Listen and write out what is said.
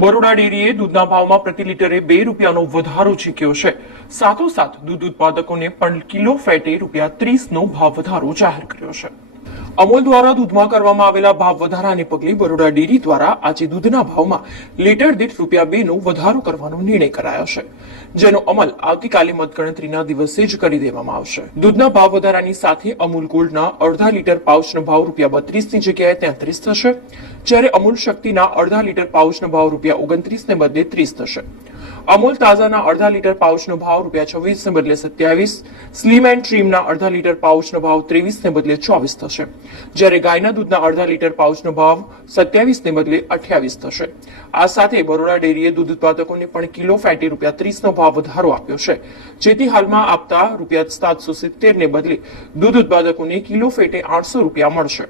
બરોડા ડેરીએ દૂધના ભાવમાં પ્રતિ લીટરે બે રૂપિયાનો વધારો ઝીક્યો છે. સાથોસાથ દૂધ ઉત્પાદકોને પણ કિલો ફેટે રૂપિયા ત્રીસનો ભાવ વધારો જાહેર કર્યો છે. અમૂલ દ્વારા દૂધમાં કરવામાં આવેલા ભાવ વધારાને પગલે બરોડા ડેરી દ્વારા આજે દૂધના ભાવમાં લીટર દીઠ રૂપિયા બેનો વધારો કરવાનો નિર્ણય કરાયો છે, જેનો અમલ આવતીકાલે મતગણતરીના દિવસે જ કરી દેવામાં આવશે. દૂધના ભાવ વધારાની સાથે અમૂલ ગોલ્ડના અડધા લીટર પાઉચનો ભાવ રૂપિયા બત્રીસની જગ્યાએ તેત્રીસ થશે, જ્યારે અમૂલ શક્તિના અડધા લીટર પાઉચનો ભાવ રૂપિયા ઓગણત્રીસને બદલે ત્રીસ થશે. અમૂલ તાજાના અડધા લીટર પાઉચનો ભાવ રૂપિયા છવ્વીસને બદલે સત્યાવીસ, સ્લીમ એન્ડ ટ્રીમના અડધા લીટર પાઉચનો ભાવ ત્રેવીસને બદલે ચોવીસ થશે. જ્યારે ગાયના દૂધના અડધા લીટર પાઉચનો ભાવ સત્યાવીસને બદલે અઠ્યાવીસ થશે. આ સાથે બરોડા ડેરીએ દૂધ ઉત્પાદકોને પણ કિલો ફેટી રૂપિયા ત્રીસનો ભાવ વધારો આપ્યો છે. જેથી હાલમાં આપતા રૂપિયા સાતસો સિત્તેરને બદલે દૂધ ઉત્પાદકોને કિલો ફેટે આઠસો રૂપિયા મળશે.